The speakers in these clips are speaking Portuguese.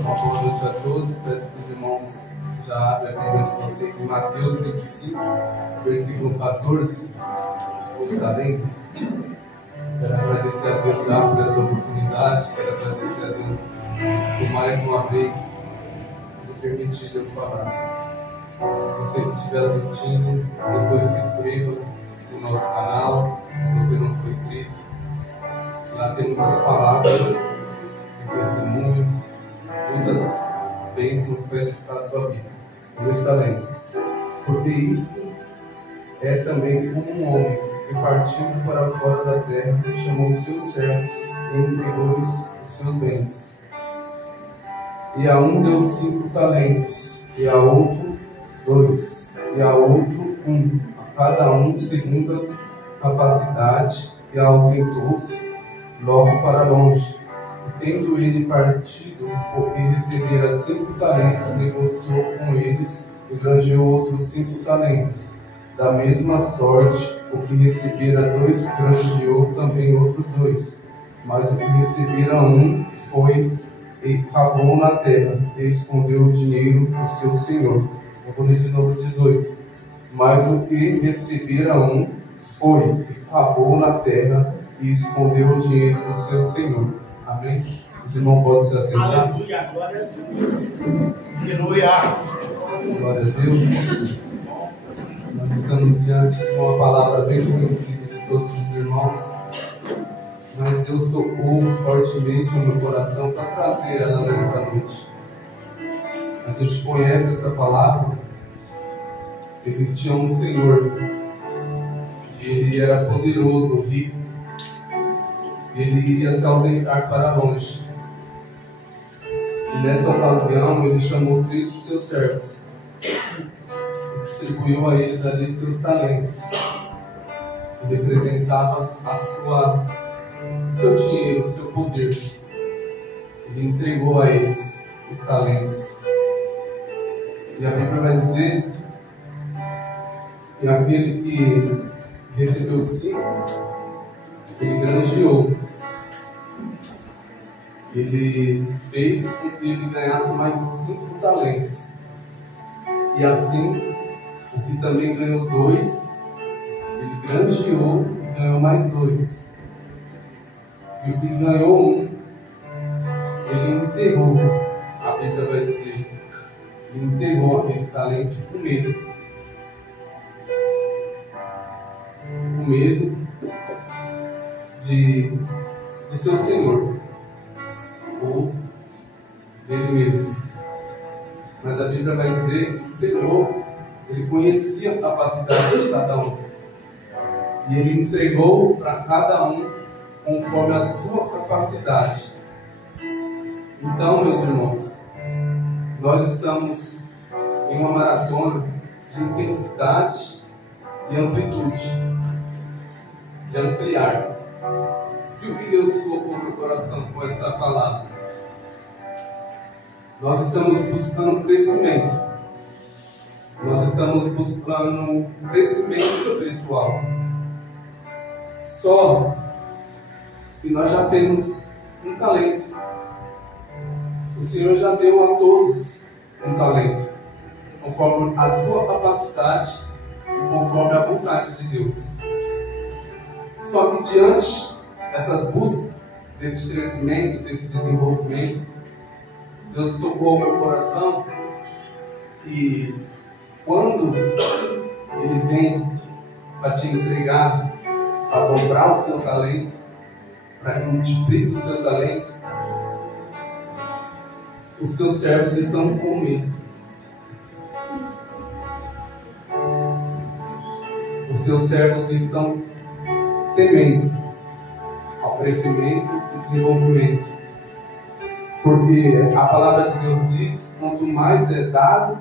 Uma boa noite a todos. Peço que os irmãos já abrem a Bíblia de vocês em Mateus 25, versículo 14. Pois está bem? Quero agradecer a Deus já por esta oportunidade. Quero agradecer a Deus por mais uma vez me permitir eu falar. Você que estiver assistindo, depois se inscreva no nosso canal, se você não for inscrito. Lá tem muitas palavras de testemunho, muitas bênçãos para edificar a sua vida. Eu está lendo. Porque isto é também como um homem que, partindo para fora da terra, chamou os seus servos e entregou-lhes os seus bens. E a um deu 5 talentos, e a outro 2, e a outro 1, a cada um segundo a capacidade, e ausentou-se logo para longe. E tendo ele partido, ele recebera 5 talentos, negociou com eles e granjeou outros 5 talentos. Da mesma sorte, o que recebera 2, granjeou também outros 2. Mas o que recebera 1 foi e cavou na terra e escondeu o dinheiro do seu senhor. Eu vou ler de novo 18. Mas o que recebera 1 foi e cavou na terra e escondeu o dinheiro do seu senhor. Amém? Os irmãos podem se assentar. Aleluia, glória a Deus. Aleluia. Glória a Deus. Nós estamos diante de uma palavra bem conhecida de todos os irmãos, mas Deus tocou fortemente no meu coração para trazer ela nesta noite. A gente conhece essa palavra. Existia um Senhor, e Ele era poderoso, rico. Ele iria se ausentar para longe. E nesta ocasião ele chamou 3 dos seus servos e distribuiu a eles ali seus talentos, que representava o seu dinheiro, o seu poder. Ele entregou a eles os talentos. E a Bíblia vai dizer que aquele que recebeu 5, ele granjeou. Ele fez com que ele ganhasse mais 5 talentos. E assim, o que também ganhou 2, ele granjeou e ganhou mais 2. E o que ganhou 1, ele enterrou. A Bíblia vai dizer, ele enterrou aquele talento com medo. Com medo de seu Senhor ou dele mesmo. Mas a Bíblia vai dizer que o Senhor, ele conhecia a capacidade de cada um, e ele entregou para cada um conforme a sua capacidade. Então, meus irmãos, nós estamos em uma maratona de intensidade e amplitude, de ampliar. E o que Deus colocou no coração com esta palavra? Nós estamos buscando crescimento. Nós estamos buscando crescimento espiritual. Só que nós já temos um talento. O Senhor já deu a todos um talento, conforme a sua capacidade e conforme a vontade de Deus. Só que diante dessas buscas, desse crescimento, desse desenvolvimento, Deus tocou o meu coração, e quando Ele vem para te entregar, para dobrar o seu talento, para multiplicar o seu talento, os seus servos estão com medo. Os teus servos estão temendo ao crescimento e desenvolvimento. Porque a palavra de Deus diz: quanto mais é dado,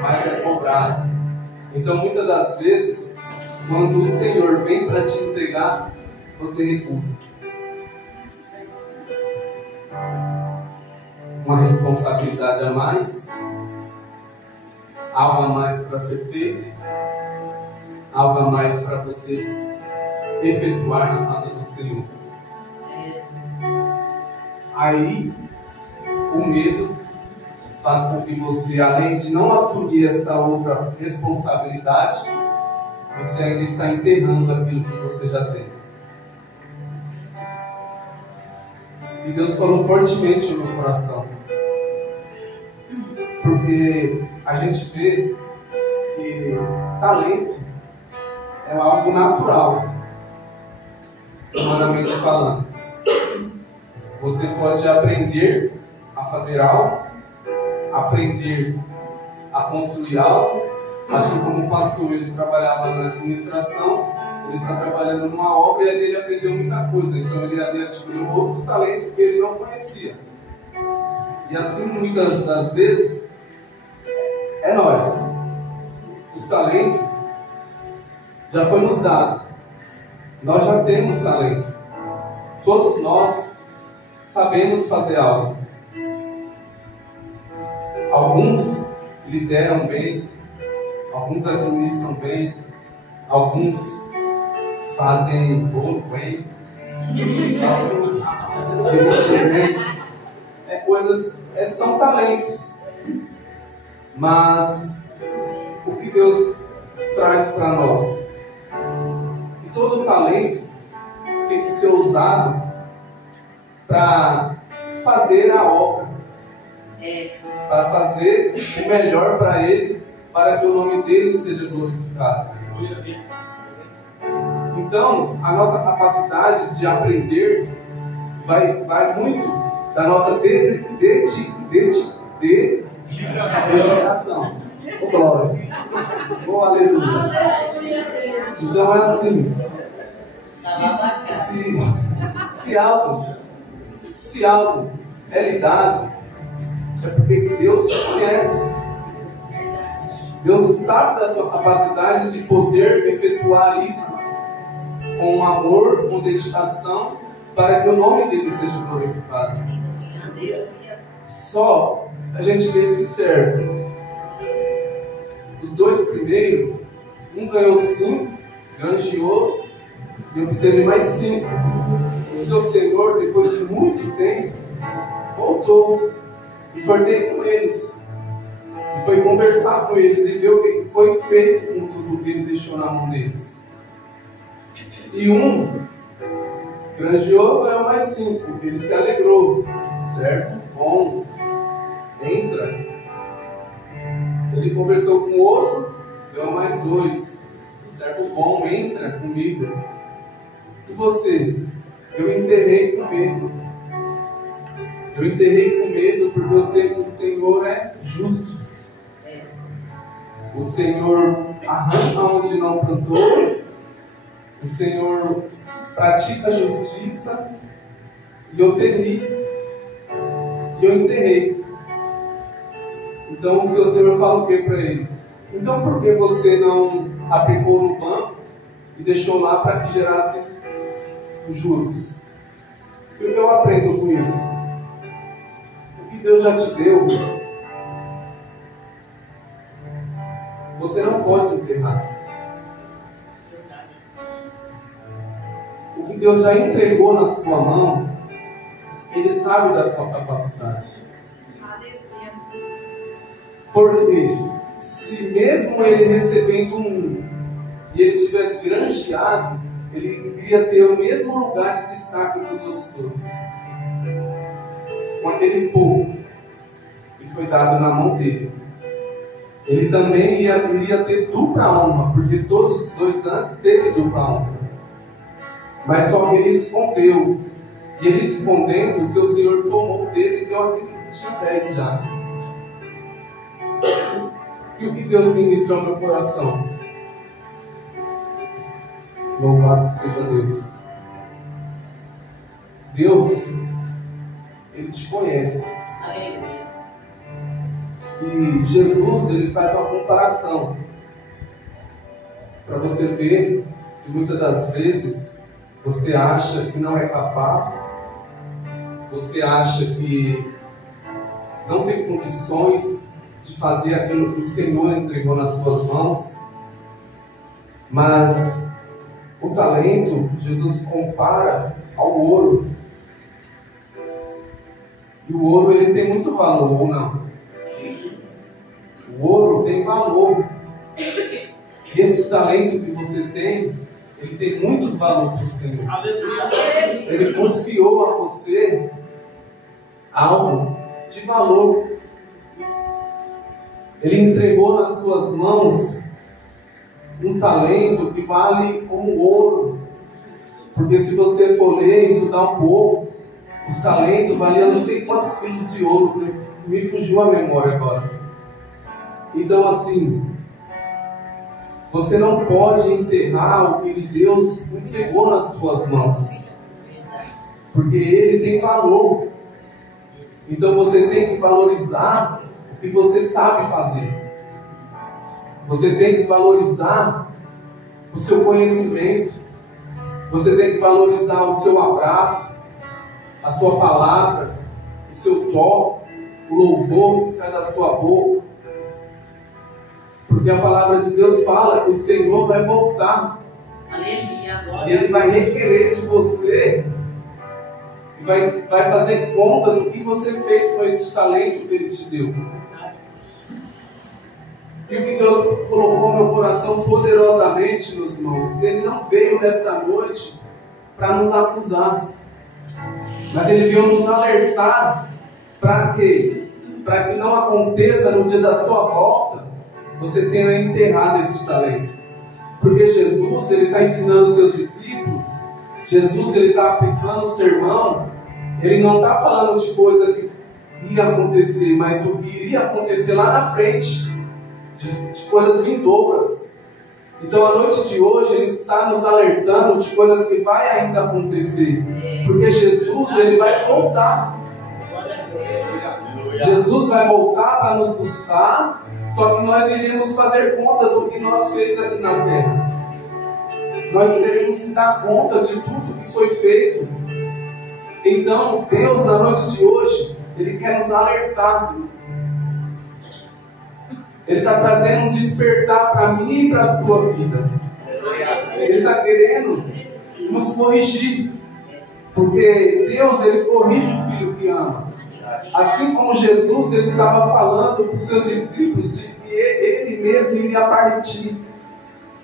mais é cobrado. Então, muitas das vezes, quando o Senhor vem para te entregar, você recusa. Uma responsabilidade a mais, algo a mais para ser feito, algo a mais para você efetuar na casa do Senhor. Aí, o medo faz com que você, além de não assumir esta outra responsabilidade, você ainda está enterrando aquilo que você já tem. E Deus falou fortemente no meu coração. Porque a gente vê que talento é algo natural, humanamente falando. Você pode aprender a fazer algo, aprender a construir algo, assim como o pastor, ele trabalhava na administração, ele está trabalhando numa obra e ali ele aprendeu muita coisa, então ele adquiriu outros talentos que ele não conhecia. E assim, muitas das vezes, é nós. Os talentos já foi nos dado. Nós já temos talento. Todos nós sabemos fazer algo. Alguns lideram bem, alguns administram bem, alguns fazem bolo bem, alguns dirigem bem. São talentos. Mas o que Deus traz para nós? Que todo talento tem que ser usado para fazer a obra, para fazer o melhor para Ele, para que o nome dele seja glorificado. Então, a nossa capacidade de aprender vai muito da nossa dedicação. Oh, glória. Oh, aleluia. Então é assim. Se algo é lhe dado, é porque Deus te conhece. Deus sabe da sua capacidade de poder efetuar isso com amor, com dedicação, para que o nome dele seja glorificado. Só a gente vê esse servo. Os dois primeiros, um ganhou 5, granjeou e obteve mais 5. O seu senhor, depois de muito tempo, voltou e foi ter com eles. E foi conversar com eles e ver o que foi feito com tudo que ele deixou na mão deles. E um granjeou, ganhou mais 5. Ele se alegrou. Certo? Bom. Entra. Ele conversou com o outro, ganhou mais 2. Certo? Bom. Entra comigo. E você? Eu enterrei com medo. Eu enterrei com medo porque eu sei que o Senhor é justo. O Senhor arranca onde não plantou. O Senhor pratica a justiça. E eu temi. E eu enterrei. Então o seu Senhor fala o que para ele? Então por que você não aplicou no banco e deixou lá para que gerasse os juros? O que eu aprendo com isso? O que Deus já te deu, você não pode enterrar. O que Deus já entregou na sua mão, Ele sabe da sua capacidade. Porque se mesmo ele recebendo um e ele tivesse granjeado, ele iria ter o mesmo lugar de destaque que os outros todos. Com aquele pouco que foi dado na mão dele, ele também iria ter dupla honra, porque todos os 2 antes teve dupla honra. Mas só que ele escondeu. E ele escondendo, o seu Senhor tomou dele e deu aquele que tinha 10 já. E o que Deus ministrou no meu coração? Louvado seja Deus. Deus, Ele te conhece. E Jesus, Ele faz uma comparação para você ver que muitas das vezes você acha que não é capaz, você acha que não tem condições de fazer aquilo que o Senhor entregou nas suas mãos, mas o talento, Jesus compara ao ouro. E o ouro, ele tem muito valor, ou não? O ouro tem valor. E esse talento que você tem, ele tem muito valor para o Senhor. Ele confiou a você algo de valor. Ele entregou nas suas mãos um talento que vale como ouro. Porque se você for ler e estudar um pouco, os talentos valiam não sei quantos quilos de ouro. Me fugiu a memória agora. Então assim, você não pode enterrar o que Deus entregou nas suas mãos. Porque ele tem valor. Então você tem que valorizar o que você sabe fazer. Você tem que valorizar o seu conhecimento. Você tem que valorizar o seu abraço, a sua palavra, o seu toque, o louvor que sai da sua boca. Porque a palavra de Deus fala que o Senhor vai voltar. Aleluia. Ele vai requerer de você. E vai fazer conta do que você fez com esse talento que Ele te deu. E o que Deus colocou no meu coração poderosamente, meus irmãos, Ele não veio nesta noite para nos acusar. Mas Ele veio nos alertar. Para quê? Para que não aconteça no dia da sua volta, você tenha enterrado esse talento. Porque Jesus, Ele está ensinando os seus discípulos. Jesus, Ele está aplicando o sermão. Ele não está falando de coisa que ia acontecer, mas do que iria acontecer lá na frente. De coisas vindouras. Então a noite de hoje Ele está nos alertando de coisas que vai ainda acontecer. Porque Jesus, Ele vai voltar. Jesus vai voltar para nos buscar. Só que nós iremos fazer conta do que nós fez aqui na terra. Nós teremos que dar conta de tudo que foi feito. Então Deus, na noite de hoje, Ele quer nos alertar. Ele está trazendo um despertar para mim e para a sua vida. Ele está querendo nos corrigir. Porque Deus, Ele corrige o filho que ama. Assim como Jesus, Ele estava falando para os seus discípulos de que Ele mesmo iria partir.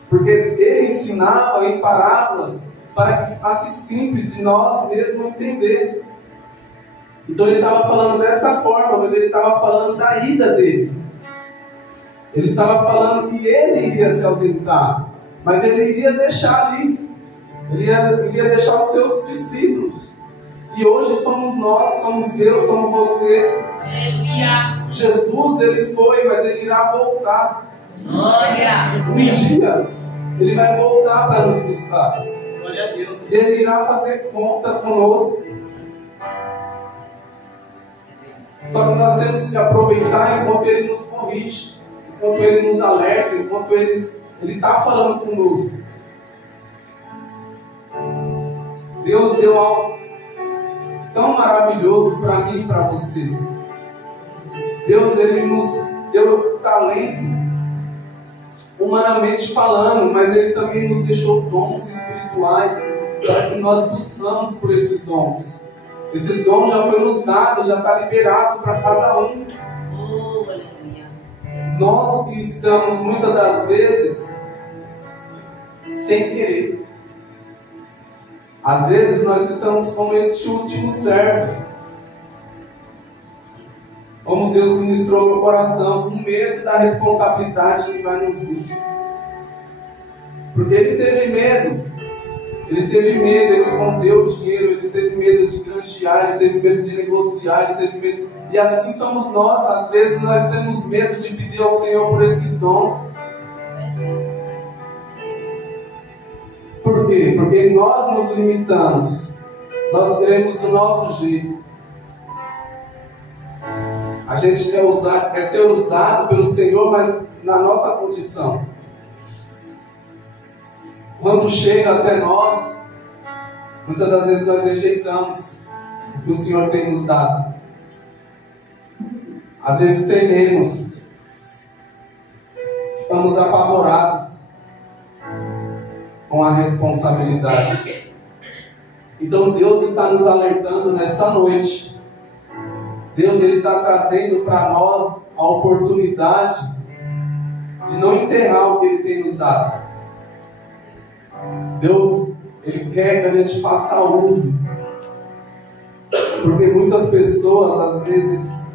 Porque Ele ensinava em parábolas para que ficasse simples de nós mesmos entender. Então Ele estava falando dessa forma, mas Ele estava falando da ida dele. Ele estava falando que Ele iria se ausentar, mas Ele iria deixar ali. Ele iria deixar os seus discípulos. E hoje somos nós, somos eu, somos você. Jesus, Ele foi, mas Ele irá voltar. Um dia, Ele vai voltar para nos buscar. E Ele irá fazer conta conosco. Só que nós temos que aproveitar enquanto Ele nos corrige, enquanto Ele nos alerta, enquanto Ele está falando conosco. Deus deu algo tão maravilhoso para mim e para você. Deus, Ele nos deu talento, humanamente falando, mas Ele também nos deixou dons espirituais para que nós buscamos por esses dons. Esses dons já foram nos dados, já está liberado para cada um. Nós que estamos muitas das vezes sem querer. Às vezes nós estamos como este último servo. Como Deus ministrou meu coração, com medo da responsabilidade que vai nos vir. Porque ele teve medo. Ele escondeu o dinheiro, ele teve medo de granjear, ele teve medo de negociar, ele teve medo. E assim somos nós. Às vezes nós temos medo de pedir ao Senhor por esses dons. Por quê? Porque nós nos limitamos. Nós queremos do nosso jeito. A gente quer ser usado pelo Senhor, mas na nossa condição. Quando chega até nós, muitas das vezes nós rejeitamos o que o Senhor tem nos dado. Às vezes tememos, ficamos apavorados com a responsabilidade. Então Deus está nos alertando nesta noite Deus está trazendo para nós a oportunidade de não enterrar o que Ele tem nos dado. Deus, Ele quer que a gente faça uso. Porque muitas pessoas, às vezes,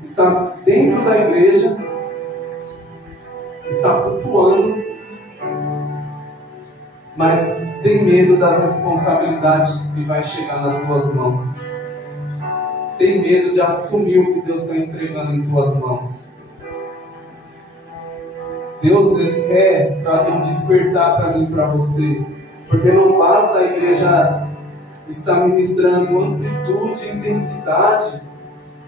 estão dentro da igreja, está cultuando, mas tem medo das responsabilidades que vai chegar nas suas mãos. Tem medo de assumir o que Deus está entregando em tuas mãos. Deus, Ele quer trazer um despertar para mim e para você. Porque não basta a igreja estar ministrando amplitude e intensidade,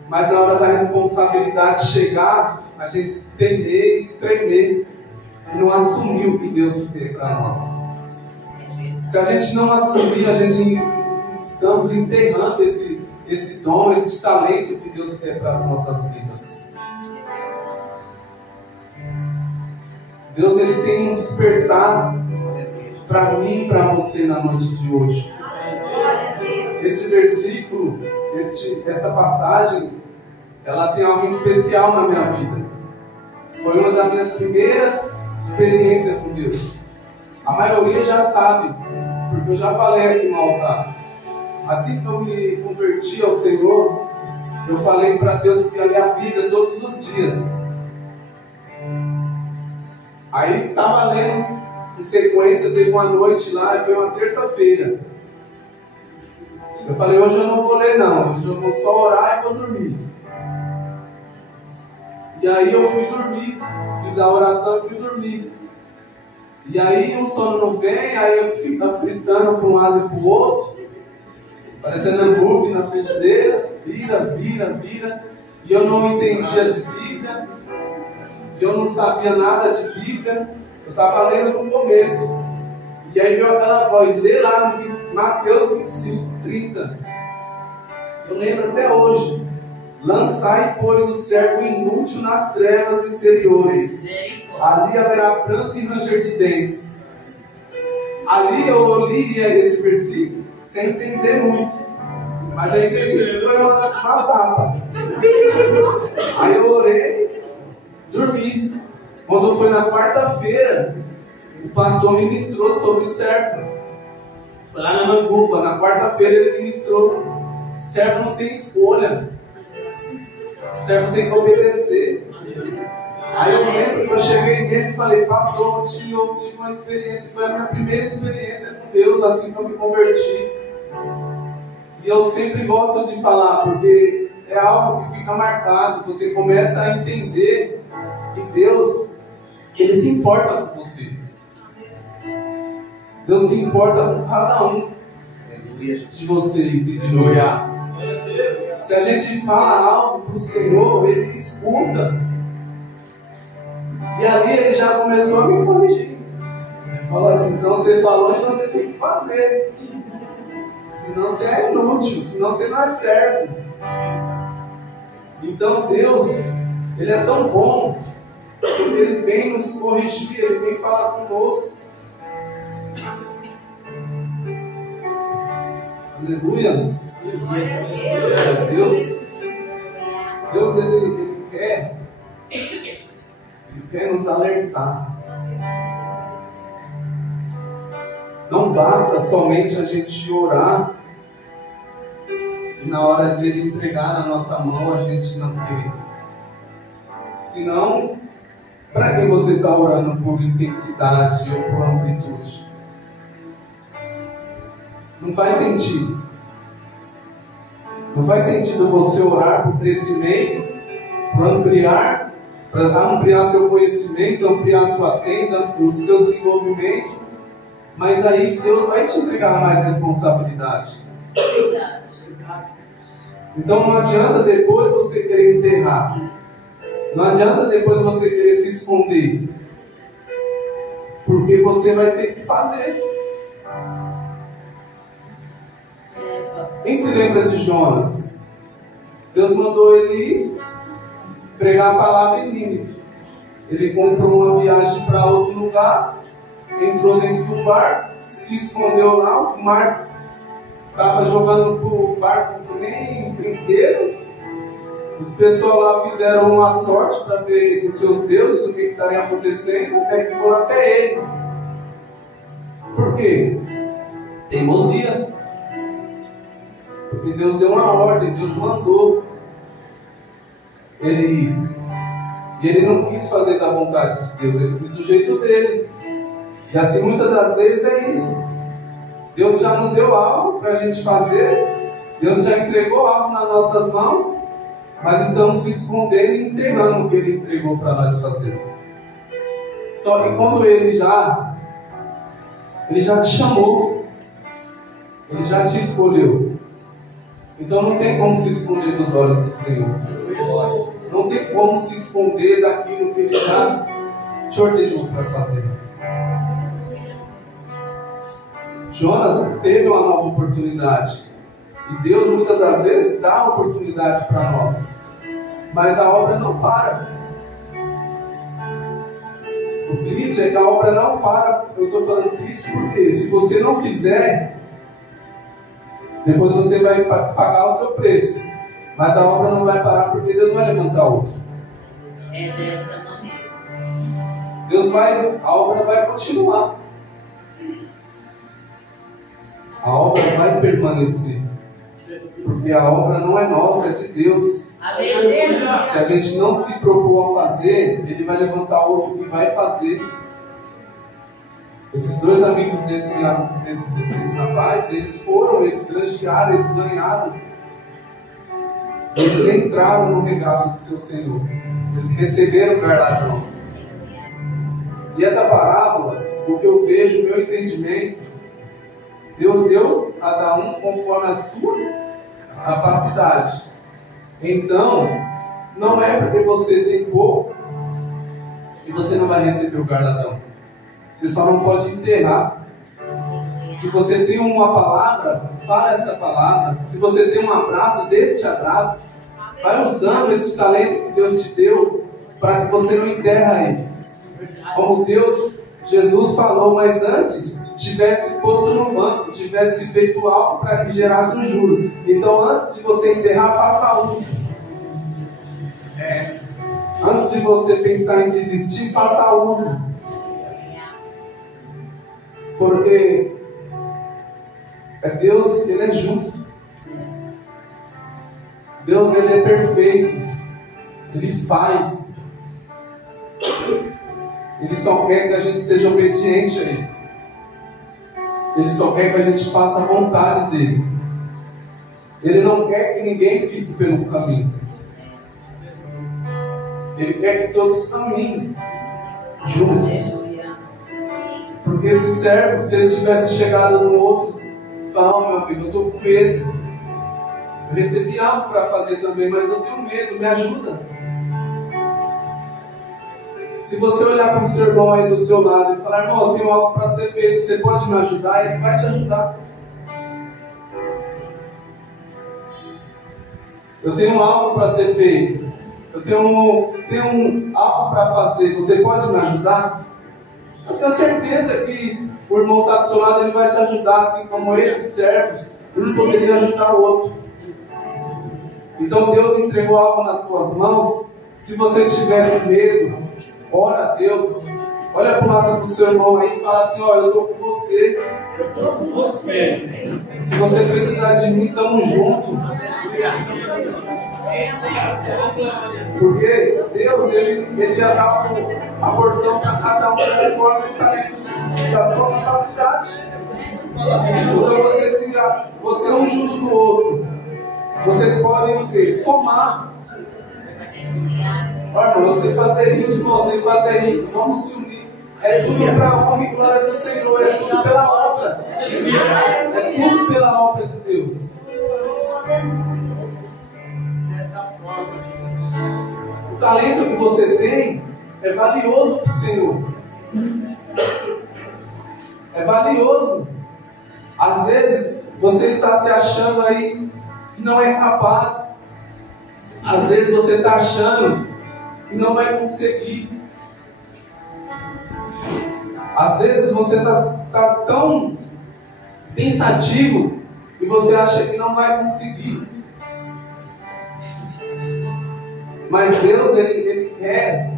mas na hora da responsabilidade chegar, a gente temer e tremer e não assumir o que Deus tem para nós. Se a gente não assumir, a gente estamos enterrando esse dom, esse talento que Deus quer para as nossas vidas. Deus, Ele tem um despertar para mim e para você na noite de hoje. Este versículo, esta passagem, ela tem algo especial na minha vida. Foi uma das minhas primeiras experiências com Deus. A maioria já sabe, porque eu já falei aqui no altar. Assim que eu me converti ao Senhor, eu falei para Deus que ia ler a Bíblia todos os dias. Aí estava lendo em sequência, teve uma noite lá, foi uma terça-feira. Eu falei, hoje eu não vou ler não, hoje eu vou só orar e vou dormir. E aí eu fui dormir, fiz a oração e fui dormir. E aí o sono não vem, aí eu fico fritando para um lado e para o outro, parecendo hambúrguer na frigideira, vira. E eu não entendia de Bíblia, eu não sabia nada de Bíblia, eu estava lendo no começo. E aí veio aquela voz, lê lá no Mateus 25, 30. Eu lembro até hoje. Lançai, pois, o servo inútil nas trevas exteriores. Ali haverá pranto e ranger de dentes. Ali eu li esse versículo sem entender muito. Mas eu entendi que foi uma tapa. Aí eu orei, dormi. Quando foi na quarta-feira, o pastor ministrou sobre servo. Foi lá na Manguba, na quarta-feira ele ministrou. Servo não tem escolha. Servo tem que obedecer. Aí eu lembro que eu cheguei nele e falei, pastor, eu tive uma experiência, foi a minha primeira experiência com Deus, assim que eu me converti. E eu sempre gosto de falar, porque é algo que fica marcado, você começa a entender que Deus, Ele se importa com você. Deus se importa com cada um de vocês e de nós. Se a gente fala algo para o Senhor, Ele escuta. E ali Ele já começou a me corrigir. Ele falou assim, então você falou, então você tem que fazer. Senão você é inútil, senão você não é servo. Então Deus, Ele é tão bom, que Ele vem nos corrigir, Ele vem falar conosco. Aleluia. Deus ele quer nos alertar. Não basta somente a gente orar e na hora de Ele entregar na nossa mão a gente não querer. Senão, para que você está orando por intensidade ou por amplitude? Não faz sentido. Não faz sentido você orar por crescimento, por ampliar, para ampliar seu conhecimento, ampliar sua tenda, o seu desenvolvimento, mas aí Deus vai te entregar mais responsabilidade. Então não adianta depois você querer enterrar. Não adianta depois você querer se esconder. Porque você vai ter que fazer. Quem se lembra de Jonas? Deus mandou ele ir pregar a palavra em Nínive. Ele comprou uma viagem para outro lugar, entrou dentro do barco, se escondeu lá, o mar estava jogando o barco nem brinquedo, Os pessoal lá fizeram uma sorte para ver os seus deuses, o que estaria acontecendo, até que foram até ele. Por quê? Teimosia. Porque Deus deu uma ordem, Deus mandou ele ir. E ele não quis fazer da vontade de Deus, ele quis do jeito dele. E assim muitas das vezes é isso. Deus já não deu algo para a gente fazer, Deus já entregou algo nas nossas mãos, mas estamos se escondendo e enterrando o que ele entregou para nós fazer. Só que quando ele já te chamou, ele já te escolheu. Então não tem como se esconder dos olhos do Senhor. Não tem como se esconder daquilo que ele já te ordenou para fazer. Jonas teve uma nova oportunidade. E Deus muitas das vezes dá a oportunidade para nós. Mas a obra não para. O triste é que a obra não para. Eu estou falando triste porque se você não fizer, depois você vai pagar o seu preço. Mas a obra não vai parar porque Deus vai levantar outro. É dessa maneira. A obra vai continuar. A obra vai permanecer. Porque a obra não é nossa, é de Deus. Aleluia. Se a gente não se propor a fazer, Ele vai levantar outro que vai fazer. Esses dois amigos desse rapaz, eles granjearam, eles ganharam. Eles entraram no regaço do seu Senhor. Eles receberam o galardão. E essa parábola, o que eu vejo, o meu entendimento, Deus deu a cada um conforme a sua capacidade. Então, não é porque você tem pouco que você não vai receber o galardão. Você só não pode enterrar. Se você tem uma palavra, fala essa palavra. Se você tem um abraço, dê este abraço. Vai usando esse talento que Deus te deu para que você não enterra ele. Como Jesus falou, mas antes tivesse posto no banco, tivesse feito algo para que gerasse os juros. Então, antes de você enterrar, faça uso. Antes de você pensar em desistir, faça uso. Porque Deus, Ele é justo. Deus, Ele é perfeito. Ele faz. Ele só quer que a gente seja obediente a Ele. Ele só quer que a gente faça a vontade dEle. Ele não quer que ninguém fique pelo caminho. Ele quer que todos caminhem juntos. Porque esse servo, se ele tivesse chegado no outro, falar: "Oh, meu amigo, eu estou com medo. Eu recebi algo para fazer também, mas eu tenho medo, me ajuda." Se você olhar para o seu irmão aí do seu lado e falar: "Irmão, eu tenho algo para ser feito, você pode me ajudar?" Ele vai te ajudar. "Eu tenho algo para ser feito. Eu tenho algo para fazer, você pode me ajudar?" Eu tenho certeza que o irmão está do seu lado, ele vai te ajudar, assim como esses servos, um poderia ajudar o outro. Então Deus entregou algo nas suas mãos. Se você tiver com medo, ora a Deus. Olha para o lado do seu irmão aí e fala assim: "Ó, eu estou com você. Eu estou com você. Se você precisar de mim, estamos juntos." Porque Deus, Ele ia dar a porção para cada um conforme o talento da sua capacidade. Então você um junto do outro. Vocês podem o quê? Somar. Olha, irmão, eu sei fazer isso, irmão, eu sei fazer isso. Vamos se unir. É tudo para a honra e glória do Senhor. É tudo pela obra. É tudo pela obra de Deus. O talento que você tem é valioso para o Senhor. É valioso. Às vezes você está se achando aí que não é capaz. Às vezes você está achando que não vai conseguir. Às vezes você está tão pensativo e você acha que não vai conseguir. Mas Deus, Ele quer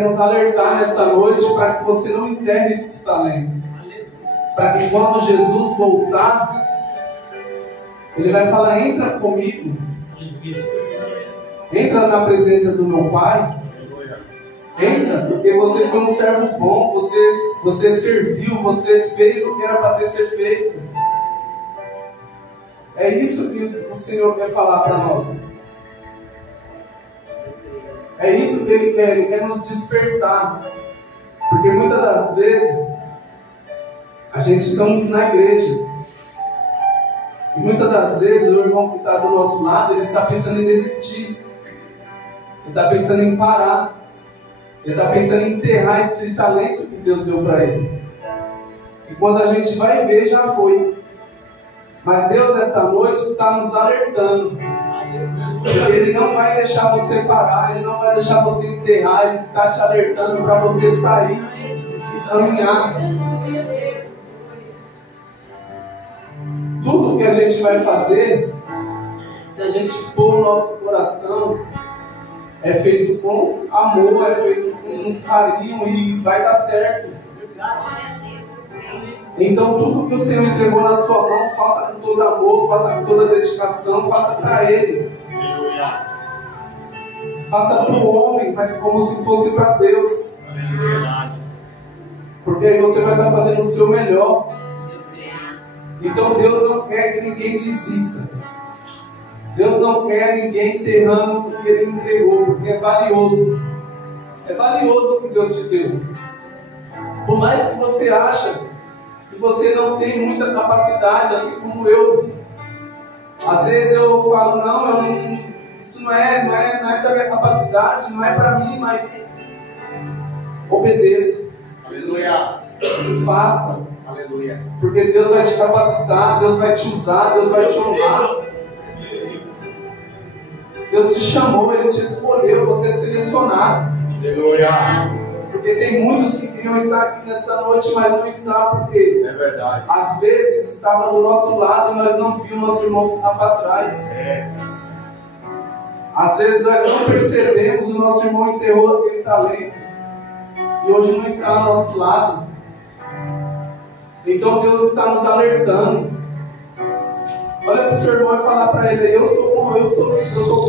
nos alertar nesta noite para que você não enterre esses talentos. Para que quando Jesus voltar, Ele vai falar: entra comigo. Entra na presença do meu Pai. Entra, porque você foi um servo bom, você serviu, você fez o que era para ter ser feito. É isso que o Senhor quer falar para nós. É isso que Ele quer nos despertar. Porque muitas das vezes a gente estamos na igreja e muitas das vezes o irmão que está do nosso lado, ele está pensando em desistir, ele está pensando em parar, ele está pensando em enterrar esse talento que Deus deu para ele. E quando a gente vai ver, já foi. Mas Deus nesta noite está nos alertando. Ele não vai deixar você parar, Ele não vai deixar você enterrar, Ele está te alertando para você sair e caminhar. Tudo que a gente vai fazer, se a gente pôr o nosso coração, é feito com amor, é feito com carinho e vai dar certo. Então tudo que o Senhor entregou na sua mão, faça com todo amor, faça com toda dedicação, faça para Ele. Faça para o homem, mas como se fosse para Deus. Porque aí você vai estar fazendo o seu melhor. Então Deus não quer que ninguém desista. Deus não quer ninguém enterrando o que Ele entregou, porque é valioso. É valioso o que Deus te deu. Por mais que você ache que você não tem muita capacidade, assim como eu. Às vezes eu falo, isso não é da minha capacidade, não é para mim, mas obedeça. Aleluia. E faça. Aleluia. Porque Deus vai te capacitar, Deus vai te usar, Deus vai te honrar. Deus te chamou, Ele te escolheu, você é selecionado. Aleluia. Porque tem muitos que queriam estar aqui nesta noite, mas não está, porque é verdade. Às vezes estava do nosso lado e nós não vimos nosso irmão ficar para trás. Às vezes nós não percebemos, o nosso irmão enterrou aquele talento e hoje não está ao nosso lado. Então Deus está nos alertando. Olha para o seu irmão e falar para ele: eu sou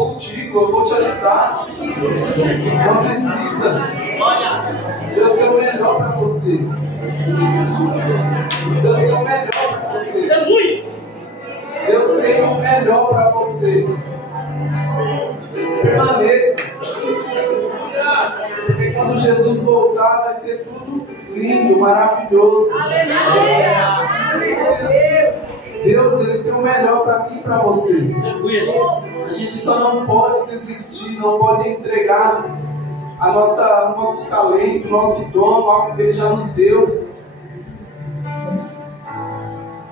contigo, eu vou te ajudar. Não desista. Deus tem o melhor para você. Deus tem o melhor para você. Deus tem o melhor para você. Permaneça. Porque quando Jesus voltar, vai ser tudo lindo, maravilhoso. Deus, Ele tem o melhor para mim e para você. A gente só não pode desistir, não pode entregar o nosso talento, o nosso dom, algo que Ele já nos deu.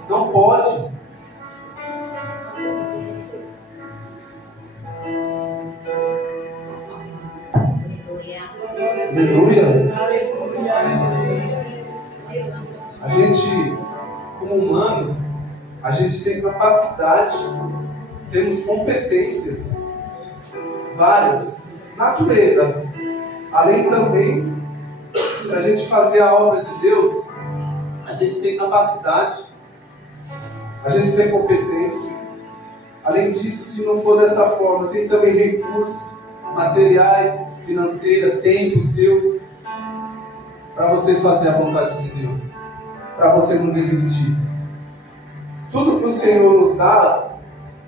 Não pode. Aleluia. A gente, como humano, a gente tem capacidade, temos competências várias, natureza. Além também, para a gente fazer a obra de Deus, a gente tem capacidade, a gente tem competência. Além disso, se não for dessa forma, tem também recursos materiais, financeira, tempo seu, para você fazer a vontade de Deus, para você não desistir. Tudo que o Senhor nos dá,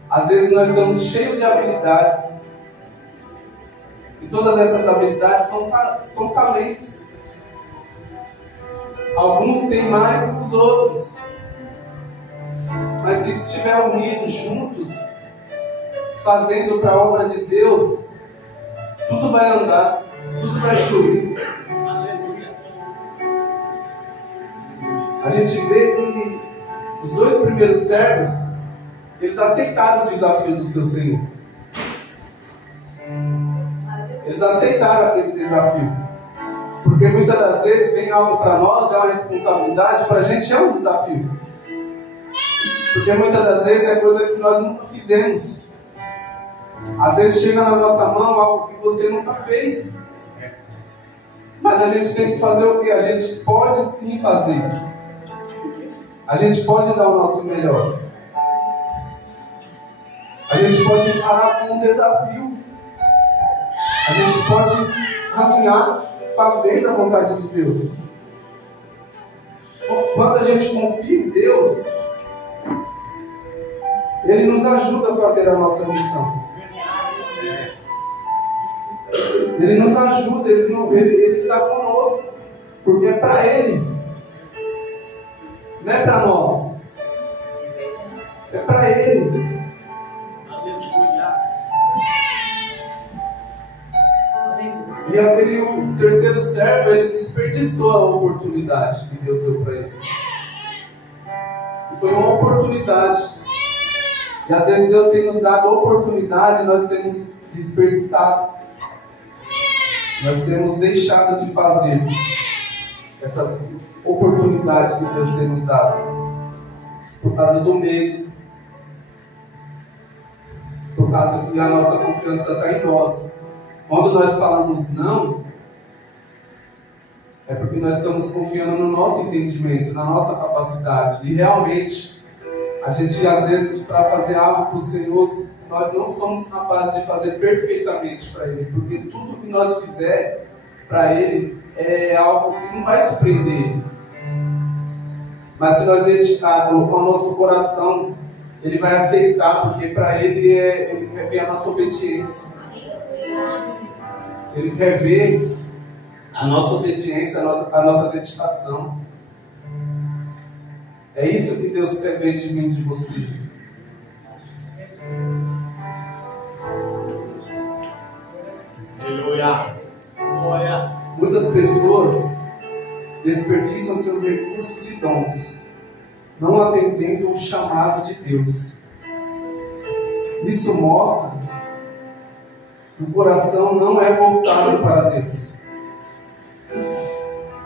às vezes nós estamos cheios de habilidades. E todas essas habilidades são talentos. Alguns têm mais que os outros. Mas se estiver unidos juntos, fazendo para a obra de Deus, tudo vai andar, tudo vai fluir. A gente vê que os 2 primeiros servos, eles aceitaram o desafio do seu Senhor. Eles aceitaram aquele desafio. Porque muitas das vezes vem algo para nós, é uma responsabilidade, para a gente é um desafio. Porque muitas das vezes é coisa que nós nunca fizemos. Às vezes chega na nossa mão algo que você nunca fez. Mas a gente tem que fazer o quê? A gente pode sim fazer. A gente pode dar o nosso melhor. A gente pode encarar como um desafio. A gente pode caminhar fazendo a vontade de Deus. Quando a gente confia em Deus, Ele nos ajuda a fazer a nossa missão. Ele nos ajuda, Ele está conosco, porque é para Ele, não é para nós, é para Ele. E o terceiro servo, ele desperdiçou a oportunidade que Deus deu para ele. E foi uma oportunidade. E às vezes Deus tem nos dado oportunidade e nós temos desperdiçado. Nós temos deixado de fazer essas oportunidades que Deus tem nos dado. Por causa do medo. Por causa que a nossa confiança está em nós. Quando nós falamos não, é porque nós estamos confiando no nosso entendimento, na nossa capacidade. E realmente, a gente às vezes, para fazer algo para o Senhor, nós não somos capazes de fazer perfeitamente para Ele. Porque tudo que nós fizer para Ele é algo que não vai surpreender Ele. Mas se nós dedicarmos ao nosso coração, Ele vai aceitar, porque para Ele quer ver a nossa obediência. Ele quer ver a nossa obediência, a nossa dedicação. É isso que Deus quer ver de mim, de você. Aleluia. Muitas pessoas desperdiçam seus recursos e dons, não atendendo ao chamado de Deus. Isso mostra que o coração não é voltado para Deus.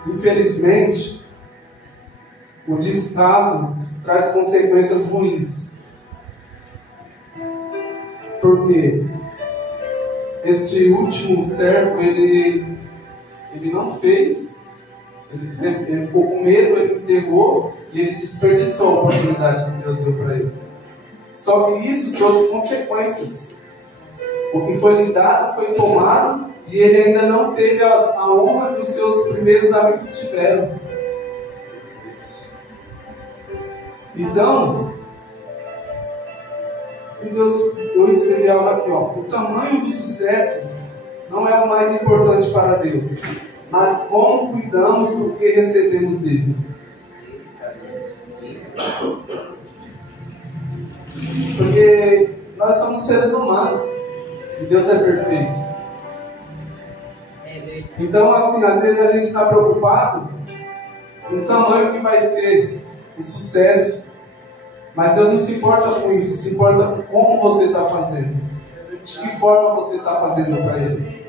Infelizmente, o descaso traz consequências ruins. Porque este último servo, ele não fez, ele ficou com medo, ele enterrou e ele desperdiçou a oportunidade que Deus deu para ele. Só que isso trouxe consequências. O que foi lhe dado foi tomado e ele ainda não teve a honra que os seus primeiros amigos tiveram. Então, eu escrevi algo aqui, ó. O tamanho do sucesso não é o mais importante para Deus, mas como cuidamos do que recebemos dele. Porque nós somos seres humanos e Deus é perfeito. Então, assim, às vezes a gente está preocupado com o tamanho que vai ser o sucesso, mas Deus não se importa com isso, se importa com como você está fazendo, de que forma você está fazendo para Ele.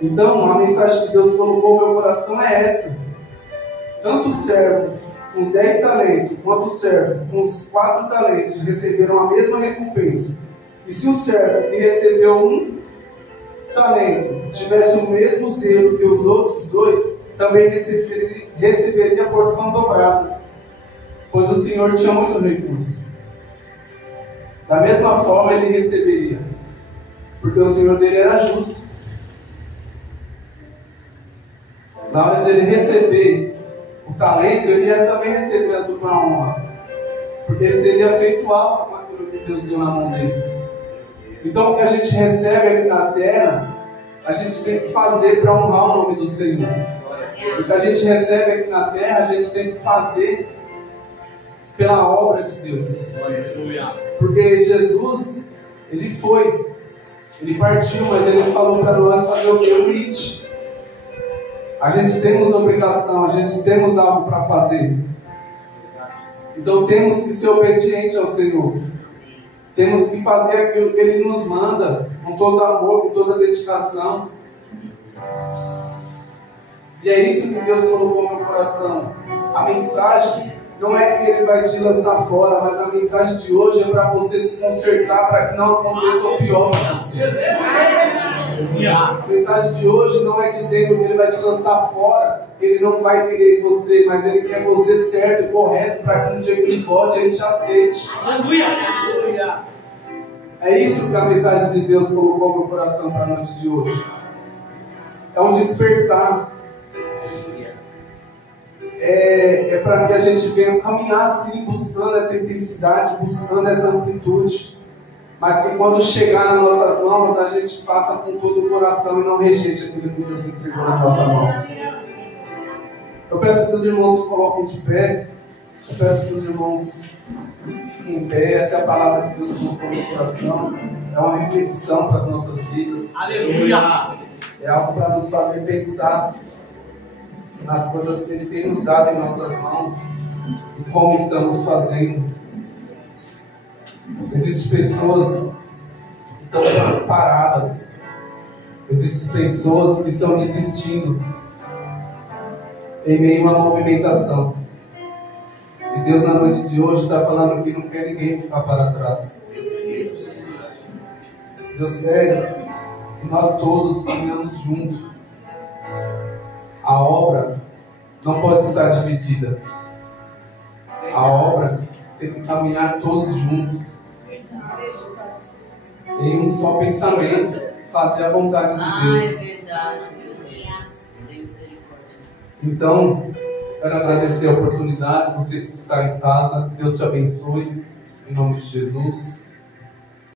Então, a mensagem que Deus colocou no meu coração é essa: tanto o servo com os 10 talentos, quanto o servo com os 4 talentos receberam a mesma recompensa. E se o servo que recebeu 1 talento tivesse o mesmo zelo que os outros 2, também receberia a porção dobrada, pois o Senhor tinha muito recurso. Da mesma forma ele receberia, porque o Senhor dele era justo. Na hora de ele receber o talento, ele ia também receber a dupla honra, porque ele teria feito algo com aquilo que Deus deu na mão dele. Então, o que a gente recebe aqui na terra, a gente tem que fazer para honrar o nome do Senhor. O que a gente recebe aqui na terra, a gente tem que fazer pela obra de Deus. Porque Jesus, ele partiu, mas ele falou para nós fazer o que? O it. A gente temos obrigação, a gente temos algo para fazer. Então temos que ser obedientes ao Senhor. Temos que fazer aquilo que Ele nos manda, com todo amor, com toda dedicação. E é isso que Deus colocou no meu coração. A mensagem não é que Ele vai te lançar fora, mas a mensagem de hoje é para você se consertar, para que não aconteça o pior para você. A mensagem de hoje não é dizendo que Ele vai te lançar fora, Ele não vai querer você, mas Ele quer você certo e correto, para que no dia que Ele volte, Ele te aceite. Aleluia! É isso que a mensagem de Deus colocou no meu coração para a noite de hoje. É um despertar. É para que a gente venha caminhar assim, buscando essa intensidade, buscando essa amplitude. Mas que quando chegar nas nossas mãos, a gente faça com todo o coração e não rejeite aquilo que Deus entregou na nossa mão. Eu peço que os irmãos se coloquem de pé. Eu peço que os irmãos fiquem em pé. Essa é a palavra que Deus colocou no coração. É uma reflexão para as nossas vidas. Aleluia! É algo para nos fazer pensar nas coisas que Ele tem nos dado em nossas mãos e como estamos fazendo. Existem pessoas que estão paradas. Existem pessoas que estão desistindo em meio à movimentação. E Deus na noite de hoje está falando que não quer ninguém ficar para trás. Deus quer que nós todos caminhamos juntos. A obra não pode estar dividida. A obra tem que caminhar todos juntos. Em um só pensamento. Fazer a vontade de Deus. É verdade, meu Deus. Tem misericórdia. Então, quero agradecer a oportunidade. Você que está em casa. Deus te abençoe. Em nome de Jesus.